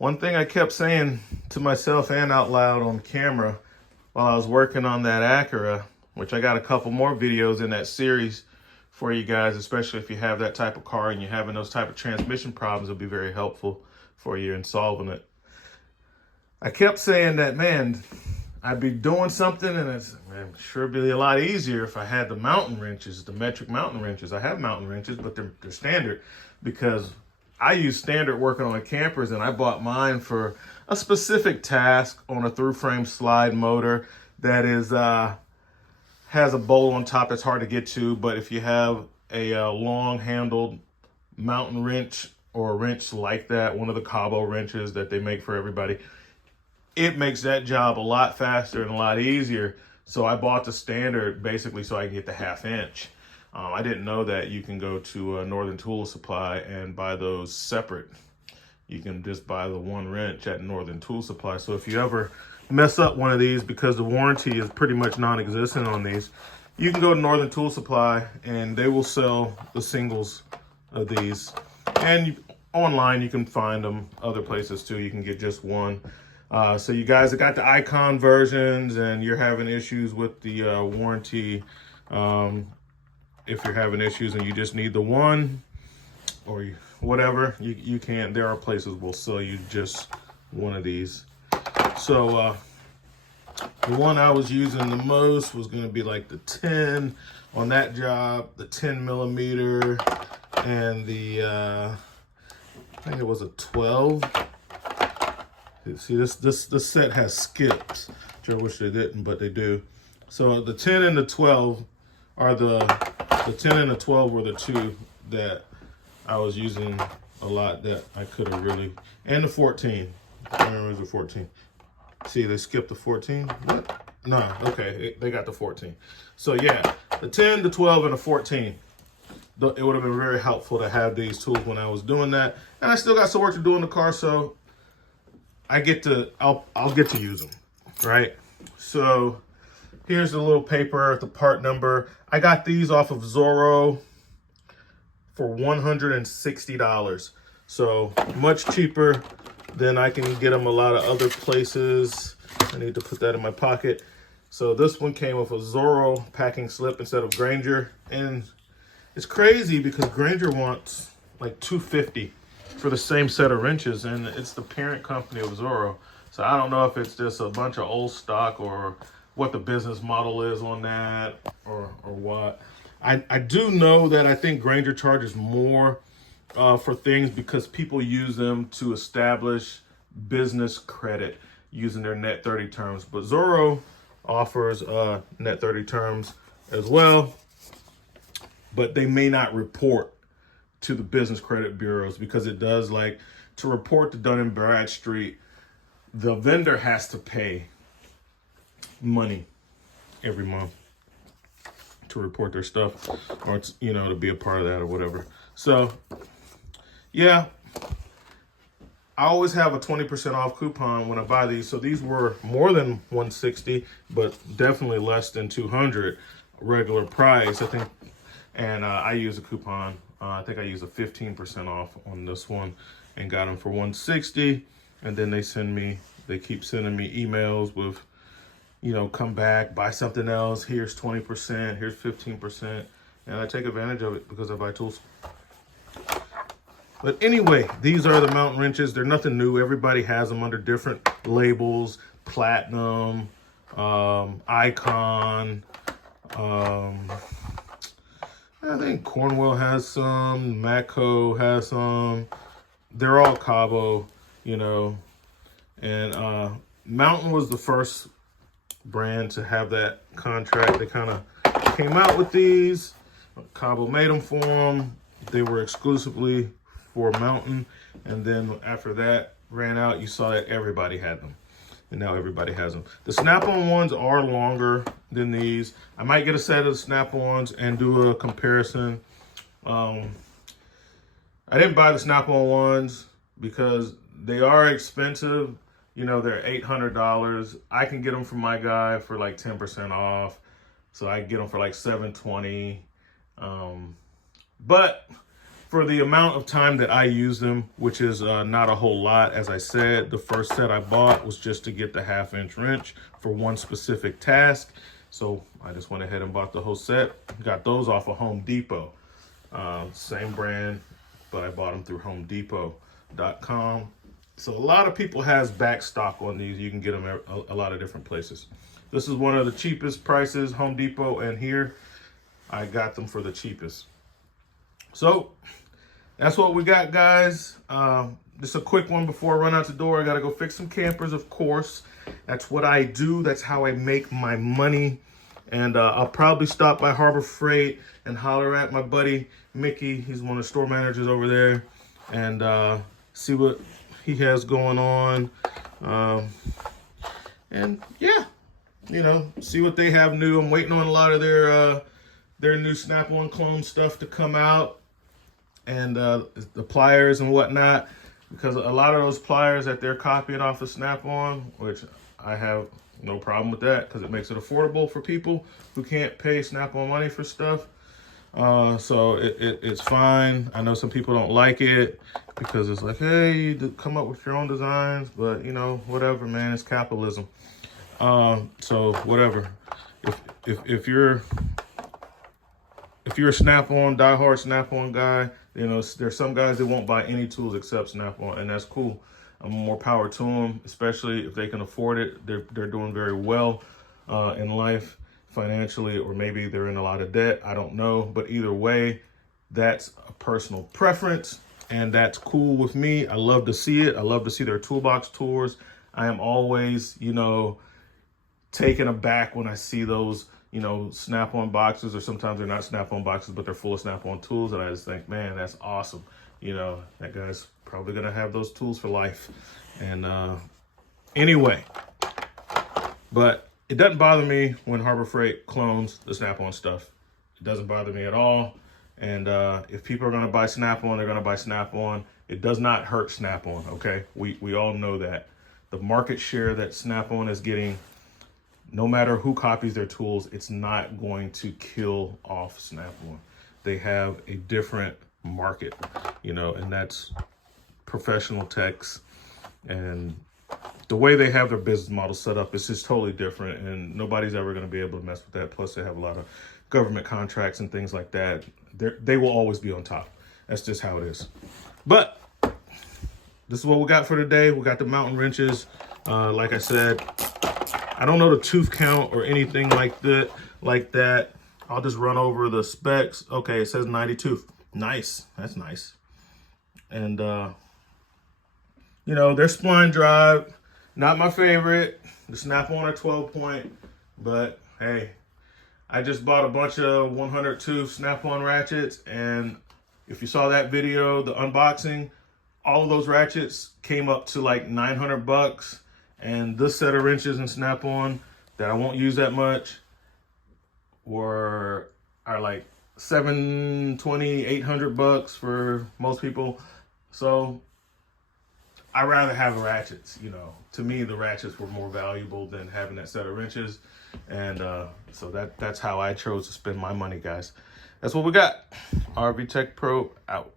One thing I kept saying to myself and out loud on camera while I was working on that Acura, which I got a couple more videos in that series for you guys, especially if you have that type of car and you're having those type of transmission problems, it'll be very helpful for you in solving it. I kept saying that, man, I'd be doing something and it's sure be a lot easier if I had the mountain wrenches, the metric mountain wrenches. I have mountain wrenches, but they're standard because I use standard working on the campers, and I bought mine for a specific task on a through frame slide motor that is has a bowl on top that's hard to get to. But if you have a long handled mountain wrench or a wrench like that, one of the Cabo wrenches that they make for everybody, it makes that job a lot faster and a lot easier. So I bought the standard basically so I can get the 1/2 inch. I didn't know that you can go to Northern Tool Supply and buy those separate. You can just buy the one wrench at Northern Tool Supply. So if you ever mess up one of these, because the warranty is pretty much non-existent on these, you can go to Northern Tool Supply and they will sell the singles of these. And online you can find them other places too. You can get just one. So you guys have got the Icon versions and you're having issues with the warranty. If you're having issues and you just need the one or whatever, you can. There are places will sell you just one of these. So the one I was using the most was going to be like the 10 on that job, the 10 millimeter, and the I think it was a 12. See, this set has skips, which I wish they didn't, but they do. So the 10 and the 12 are the 10 and the 12 were the two that I was using a lot that I could have really, and the 14. I remember it was the 14. See, they skipped the 14. What? No, okay, they got the 14. So yeah, the 10, the 12, and the 14. It would have been very helpful to have these tools when I was doing that. And I still got some work to do in the car, so I'll get to use them, right? So here's the little paper, the part number. I got these off of ZORO for $160. So much cheaper than I can get them a lot of other places. I need to put that in my pocket. So this one came with a ZORO packing slip instead of Grainger. And it's crazy because Grainger wants like $250 for the same set of wrenches, and it's the parent company of ZORO. So I don't know if it's just a bunch of old stock or what the business model is on that or what. I do know that I think Grainger charges more for things because people use them to establish business credit using their net 30 terms. But ZORO offers net 30 terms as well, but they may not report to the business credit bureaus because it does, like, to report to Dun & Bradstreet, the vendor has to pay money every month to report their stuff, or it's, you know, to be a part of that or whatever. So yeah, I always have a 20% off coupon when I buy these. So these were more than $160, but definitely less than $200 regular price, I think. And I use a coupon. I think I used a 15% off on this one and got them for $160. And then they keep sending me emails with, you know, come back, buy something else. Here's 20%, here's 15%. And I take advantage of it because I buy tools. But anyway, these are the mountain wrenches. They're nothing new. Everybody has them under different labels: Platinum, Icon. I think Cornwell has some. Matco has some. They're all Cabo, you know. And Mountain was the first brand to have that contract. They kind of came out with these. Cabo made them for them. They were exclusively for Mountain, and then after that ran out, you saw that everybody had them, and now everybody has them. The snap-on ones are longer than these. I might get a set of the snap-ons and do a comparison. I didn't buy the snap-on ones because they are expensive. You know, they're $800. I can get them from my guy for like 10% off, so I get them for like $720. But for the amount of time that I use them, which is not a whole lot. As I said, the first set I bought was just to get the 1/2-inch wrench for one specific task. So I just went ahead and bought the whole set. Got those off of Home Depot. Same brand, but I bought them through HomeDepot.com. So a lot of people has back stock on these. You can get them at a lot of different places. This is one of the cheapest prices, Home Depot, and here I got them for the cheapest. So that's what we got, guys. Just a quick one before I run out the door. I got to go fix some campers, of course. That's what I do. That's how I make my money. And I'll probably stop by Harbor Freight and holler at my buddy Mickey. He's one of the store managers over there. And see what he has going on. And yeah, you know, see what they have new. I'm waiting on a lot of their new Snap-on clone stuff to come out. And the pliers and whatnot, because a lot of those pliers that they're copying off of Snap-on, which I have no problem with that because it makes it affordable for people who can't pay Snap-on money for stuff. So it's fine. I know some people don't like it because it's like, hey, you come up with your own designs, but you know, whatever, man, it's capitalism. So whatever. If you're a Snap-on, diehard Snap-on guy, you know, there's some guys that won't buy any tools except Snap-on, and that's cool. More power to them, especially if they can afford it. They're doing very well in life financially, or maybe they're in a lot of debt. I don't know, but either way, that's a personal preference, and that's cool with me. I love to see it. I love to see their toolbox tours. I am always, you know, taken aback when I see those, you know, Snap-on boxes, or sometimes they're not Snap-on boxes, but they're full of Snap-on tools. And I just think, man, that's awesome. You know, that guy's probably going to have those tools for life. And anyway, but it doesn't bother me when Harbor Freight clones the Snap-on stuff. It doesn't bother me at all. And if people are going to buy Snap-on, they're going to buy Snap-on. It does not hurt Snap-on, okay? We all know that. The market share that Snap-on is getting, no matter who copies their tools, it's not going to kill off Snap-on. They have a different market, you know, and that's professional techs. And the way they have their business model set up is just totally different, and nobody's ever going to be able to mess with that. Plus, they have a lot of government contracts and things like that. They will always be on top. That's just how it is. But this is what we got for today. We got the mountain wrenches. Like I said, I don't know the tooth count or anything like that. I'll just run over the specs. Okay, it says 90 tooth. Nice. That's nice. And, you know, their spline drive, not my favorite. The Snap-on are 12-point, but hey, I just bought a bunch of 100 tooth Snap-on ratchets, and if you saw that video, the unboxing, all of those ratchets came up to like 900 bucks. And this set of wrenches and Snap-on that I won't use that much are like 720, 800 bucks for most people. So I'd rather have ratchets, you know. To me, the ratchets were more valuable than having that set of wrenches. And so that's how I chose to spend my money, guys. That's what we got. RV Tech Pro out.